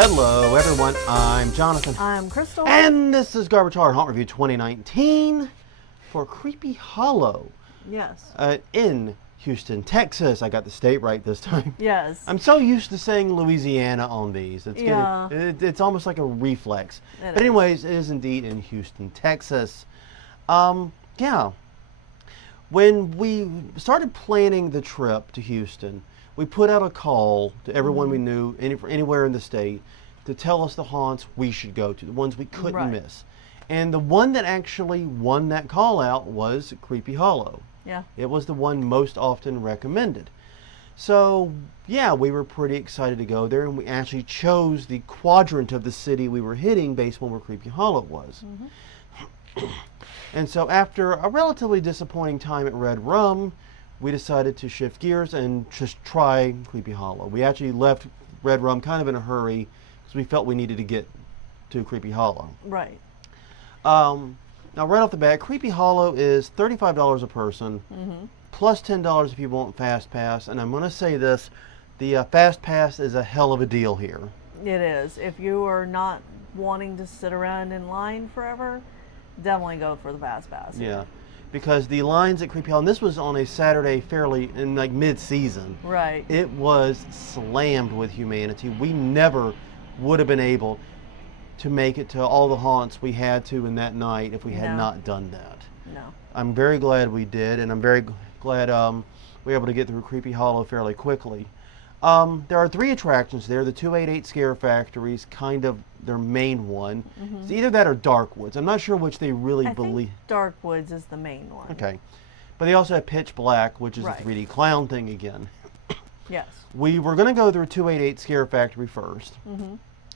Hello everyone, I'm Jonathan. I'm Crystal. And this is Garbage Hard Haunt Review 2019 for Creepy Hollow. Yes. In Houston, Texas. I got the state right this time. Yes. I'm so used to saying Louisiana on these. Yeah. It's almost like a reflex. It But is. anyways, it is indeed in Houston, Texas. Yeah. When we started planning the trip to Houston, we put out a call to everyone we knew anywhere in the state to tell us the haunts we should go to, the ones we couldn't Right. miss. And the one that actually won that call out was Creepy Hollow. Yeah. It was the one most often recommended. So, yeah, we were pretty excited to go there, and we actually chose the quadrant of the city we were hitting based on where Creepy Hollow was. And so after a relatively disappointing time at Redrum, we decided to shift gears and just try Creepy Hollow. We actually left Redrum kind of in a hurry because we felt we needed to get to Creepy Hollow. Right. Now, right off the bat, Creepy Hollow is $35 a person, plus $10 if you want Fast Pass. And I'm going to say this, the Fast Pass is a hell of a deal here. It is. If you are not wanting to sit around in line forever, definitely go for the Fast Pass. Yeah, because the lines at Creepy Hollow, and this was on a Saturday fairly in like mid-season. Right. It was slammed with humanity. We never would have been able to make it to all the haunts we had to in that night if we had No. not done that. No. I'm very glad we did, and I'm very glad we were able to get through Creepy Hollow fairly quickly. There are 3 attractions there. The 288 Scare Factory is kind of their main one. It's either that or Darkwoods. I'm not sure which they really I believe. think Darkwoods is the main one. Okay. But they also have Pitch Black, which is Right. a 3D clown thing again. Yes. We were going to go through 288 Scare Factory first,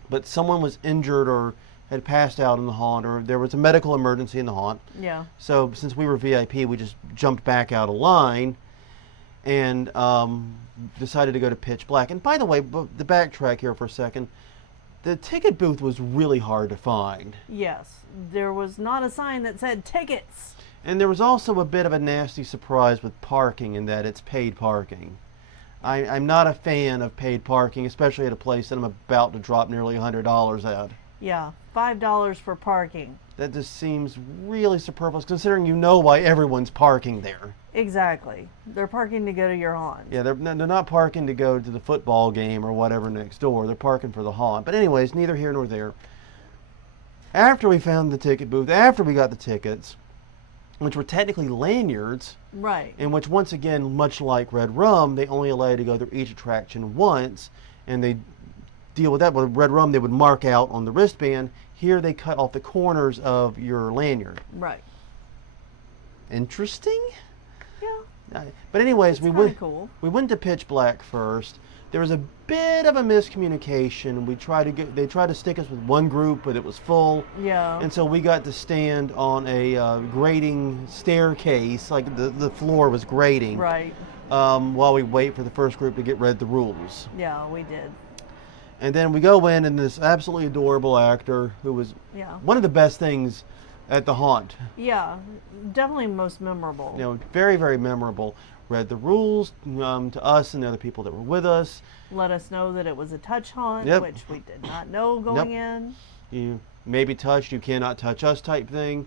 but someone was injured or had passed out in the haunt, or there was a medical emergency in the haunt. Yeah. So since we were VIP, we just jumped back out of line and decided to go to Pitch Black. And by the way, the backtrack here for a second, the ticket booth was really hard to find. Yes. There was not a sign that said tickets. And there was also a bit of a nasty surprise with parking in that it's paid parking. I'm not a fan of paid parking, especially at a place that I'm about to drop nearly $100 at. Yeah. $5 for parking. That just seems really superfluous, considering you know why everyone's parking there. Exactly. They're parking to go to your haunt. Yeah, they're not parking to go to the football game or whatever next door. They're parking for the haunt. But anyways, neither here nor there. After we found the ticket booth, after we got the tickets, which were technically lanyards, Right. in which, once again, much like Redrum, they only allow you to go through each attraction once, and they deal with that. With Redrum, they would mark out on the wristband. Here, they cut off the corners of your lanyard. Right. Interesting? Yeah. But anyways, It's kinda cool. we went to Pitch Black first. There was a bit of a miscommunication. They tried to stick us with one group, but it was full. Yeah. And so we got to stand on a grating staircase, like the floor was grating, Right. while we wait for the first group to get read the rules. Yeah, we did. And then we go in, and this absolutely adorable actor, who was Yeah. one of the best things at the haunt, Yeah. Definitely most memorable. you know, very, very memorable, read the rules to us and the other people that were with us. Let us know that it was a touch haunt, Yep. which we did not know going in. You may be touched, you cannot touch us type thing.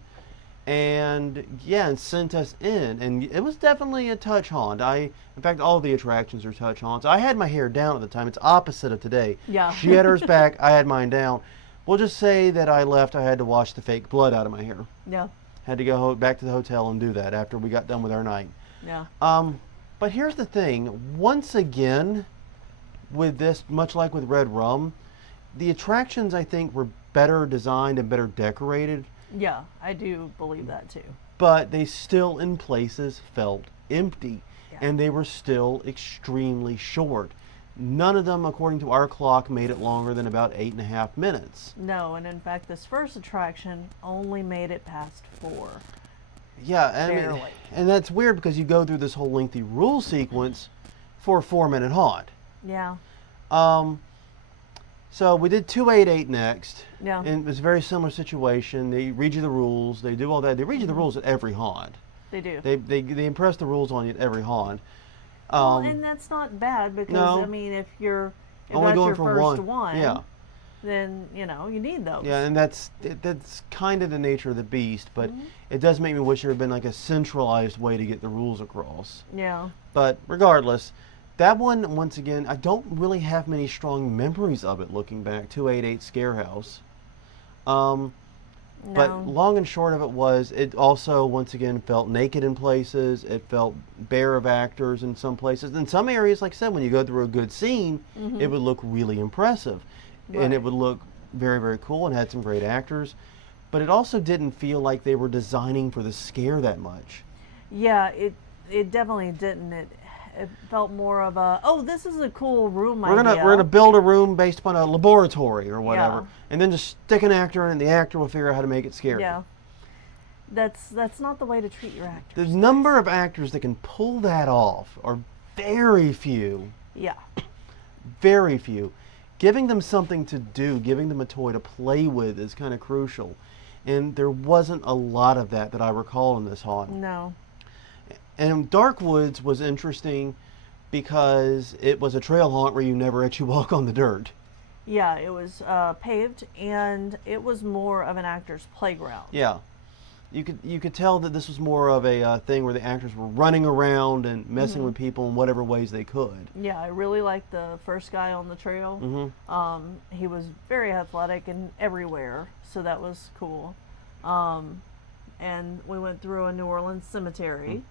And yeah, and sent us in, and it was definitely a touch haunt. In fact, all the attractions are touch haunts. I had my hair down at the time. It's opposite of today. Yeah. She had hers back, I had mine down. We'll just say that I left, I had to wash the fake blood out of my hair. Yeah. Had to go back to the hotel and do that after we got done with our night. Yeah. But here's the thing. Once again, with this, much like with Redrum, the attractions, I think, were better designed and better decorated, Yeah. I do believe that too. but they still, in places, felt empty. Yeah. And they were still extremely short. None of them, according to our clock, made it longer than about 8.5 minutes. No, and in fact, this first attraction only made it past 4. Yeah, I mean, Barely. and that's weird because you go through this whole lengthy rule sequence for a 4-minute haunt. Yeah. So we did 288 next. Yeah. And it was a very similar situation. They read you the rules. They do all that. They read you the rules at every haunt. They do. They impress the rules on you at every haunt. Well, and that's not bad because no. I mean, if Only that's going your for first one. Yeah. then you need those. Yeah, and that's kind of the nature of the beast, but it does make me wish there had been like a centralized way to get the rules across. Yeah. But regardless, that one, once again, I don't really have many strong memories of it looking back. 288 Scarehouse. But long and short of it was, it also, once again, felt naked in places. It felt bare of actors in some places. In some areas, like I said, when you go through a good scene, it would look really impressive. And it would look very, very cool and had some great actors. But it also didn't feel like they were designing for the scare that much. Yeah, it definitely didn't. It felt more of a, oh, this is a cool room idea. We're gonna build a room based upon a laboratory or whatever, Yeah. and then just stick an actor in, and the actor will figure out how to make it scary. Yeah. That's not the way to treat your actors. The number of actors that can pull that off are very few. Yeah. Very few. Giving them something to do, giving them a toy to play with is kind of crucial. And there wasn't a lot of that I recall in this haunt. No. And Dark Woods was interesting because it was a trail haunt where you never actually walk on the dirt. Yeah, it was paved, and it was more of an actor's playground. Yeah. You could tell that this was more of a thing where the actors were running around and messing with people in whatever ways they could. Yeah, I really liked the first guy on the trail. He was very athletic and everywhere, so that was cool. And we went through a New Orleans cemetery.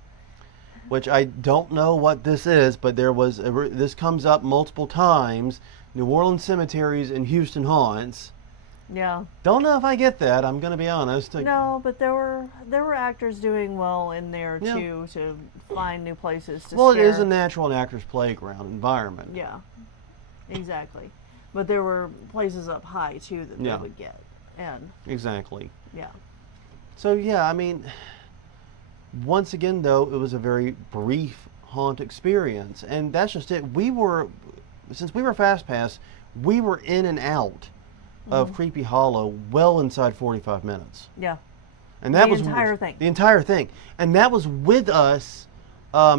Which I don't know what this is, but this comes up multiple times. New Orleans cemeteries and Houston haunts. Yeah. Don't know if I get that. I'm going to be honest. No, but there were actors doing well in there too, to find new places to. Well, scare. it is a natural and actor's playground environment. Yeah, exactly. But there were places up high too that they would get, and exactly. Yeah. So yeah, I mean, once again though, it was a very brief haunt experience, and that's just it. Since we were Fast Pass, we were in and out of Creepy Hollow well inside 45 minutes. Yeah. And that the was entire thing. The entire thing. And that was with us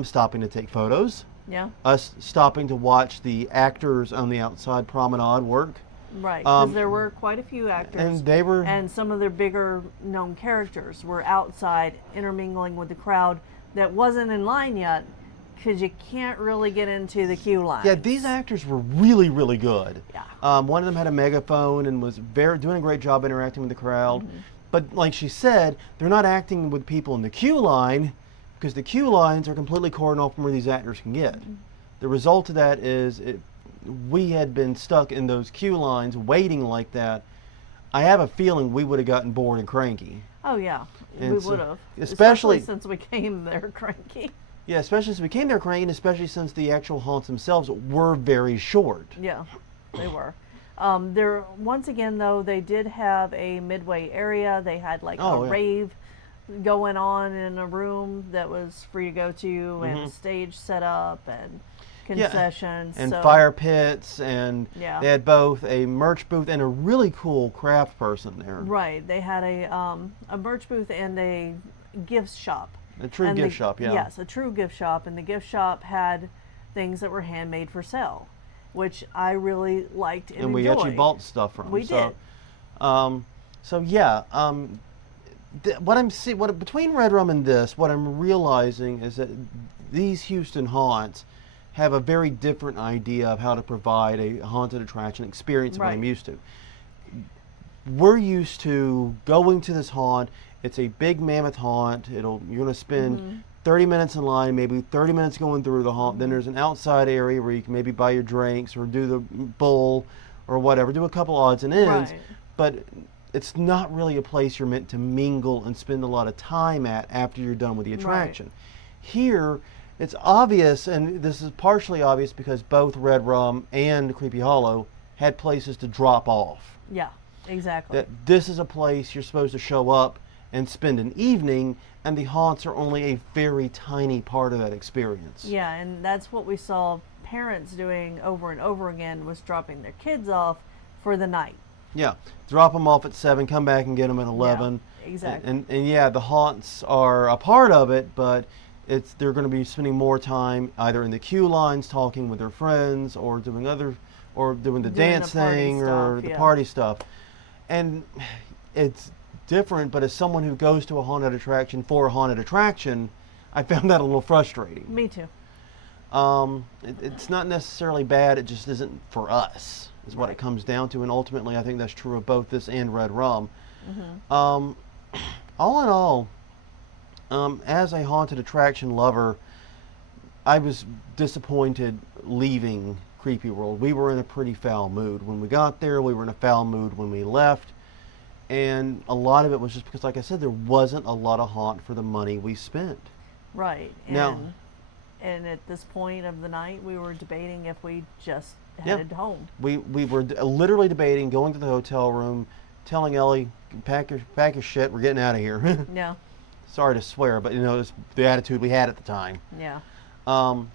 stopping to take photos. Yeah. Us stopping to watch the actors on the outside promenade work. Right, because there were quite a few actors. And some of their bigger known characters were outside intermingling with the crowd that wasn't in line yet, because you can't really get into the queue line. Yeah, these actors were really, really good. Yeah. One of them had a megaphone and was doing a great job interacting with the crowd. But like she said, they're not acting with people in the queue line because the queue lines are completely cordoned off from where these actors can get. The result of that is we had been stuck in those queue lines waiting like that. I have a feeling we would have gotten bored and cranky. Oh, yeah. And we so- would have. especially since we came there cranky. Yeah, especially since we came there cranky, and especially since the actual haunts themselves were very short. Yeah, they were. Once again, though, they did have a midway area. They had like a rave going on in a room that was free to go to, and a stage set up, and concessions. And fire pits, and Yeah. they had both a merch booth and a really cool craft person there. Right. They had a merch booth and a gift shop. A true gift shop, yeah. Yes, a true gift shop. And the gift shop had things that were handmade for sale, which I really liked and we enjoyed. actually bought stuff from. We did. So yeah, between Redrum and this, what I'm realizing is that these Houston haunts have a very different idea of how to provide a haunted attraction experience than what I'm used to. We're used to going to this haunt. It's a big mammoth haunt. You're going to spend 30 minutes in line, maybe 30 minutes going through the haunt. Then there's an outside area where you can maybe buy your drinks or do the bowl or whatever, do a couple odds and ends. Right. But it's not really a place you're meant to mingle and spend a lot of time at after you're done with the attraction. Here, it's obvious, and this is partially obvious because both Redrum and Creepy Hollow had places to drop off. Yeah, exactly. That this is a place you're supposed to show up and spend an evening, and the haunts are only a very tiny part of that experience. Yeah, and that's what we saw parents doing over and over again, was dropping their kids off for the night. Yeah, drop them off at 7, come back and get them at 11. Yeah, exactly. And yeah, the haunts are a part of it, but they're going to be spending more time either in the queue lines talking with their friends or doing other or doing the Doing dance the party thing or stuff, the yeah. party stuff. And it's different, but as someone who goes to a haunted attraction for a haunted attraction, I found that a little frustrating. Me too. It's not necessarily bad, it just isn't for us, is what Right. it comes down to. And ultimately, I think that's true of both this and Redrum. Mm-hmm. All in all, as a haunted attraction lover, I was disappointed leaving Creepy World. We were in a pretty foul mood. When we got there, we were in a foul mood when we left. And a lot of it was just because, like I said, there wasn't a lot of haunt for the money we spent. Right. Now- And at this point of the night, we were debating if we just Yeah. headed home. We were literally debating going to the hotel room, telling Ellie, pack your shit, we're getting out of here. Yeah. Sorry to swear, but it's the attitude we had at the time. Yeah.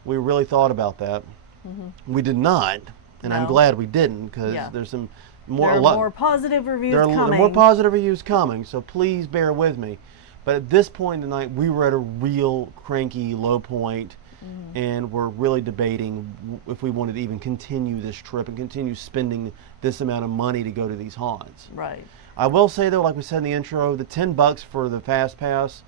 We really thought about that. Mm-hmm. We did not, and I'm No. glad we didn't, because Yeah. there's some There more. are more positive reviews there are coming. more positive reviews coming, so please bear with me. But at this point in the night, we were at a real cranky low point, and we're really debating if we wanted to even continue this trip and continue spending this amount of money to go to these haunts. Right. I will say though, like we said in the intro, the $10 for the fast pass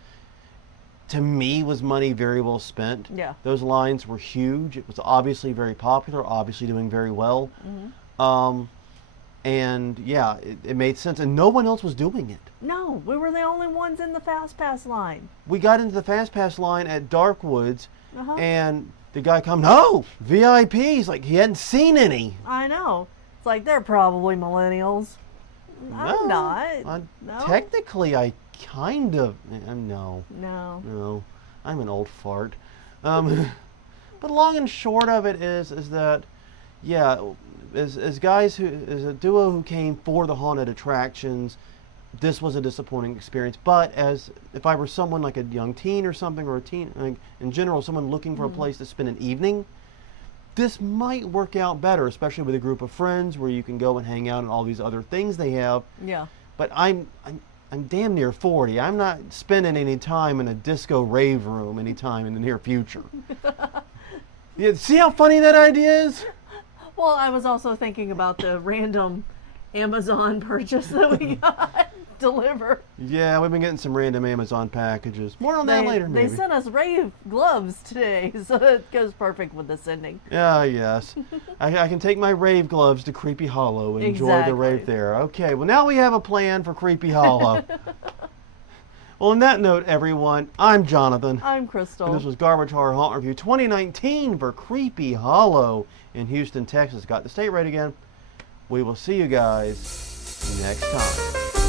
to me was money very well spent. Yeah. Those lines were huge. It was obviously very popular, obviously doing very well. And yeah, it made sense, and no one else was doing it. No, we were the only ones in the Fast Pass line. We got into the fast pass line at Darkwoods, Uh-huh. and the guy come, no, VIPs, like he hadn't seen any. I know. It's like they're probably millennials. I'm not. No. Technically, I kind of, no. No. I'm an old fart. But long and short of it is that, yeah, as guys as a duo who came for the haunted attractions, this was a disappointing experience. But if I were someone like a young teen or something, or a teen, like in general, someone looking for a place to spend an evening, this might work out better, especially with a group of friends where you can go and hang out and all these other things they have. Yeah. But I'm damn near 40. I'm not spending any time in a disco rave room anytime in the near future. Yeah, see how funny that idea is? Well, I was also thinking about the random Amazon purchase that we got delivered. Yeah, we've been getting some random Amazon packages. More on that later, maybe. They sent us rave gloves today, so it goes perfect with the sending. Yeah, yes. I can take my rave gloves to Creepy Hollow and enjoy the rave Exactly. there. Okay, well now we have a plan for Creepy Hollow. Well, on that note, everyone, I'm Jonathan. I'm Crystal. And this was Garbage Horror Haunt Review 2019 for Creepy Hollow in Houston, Texas. Got the state right again. We will see you guys next time.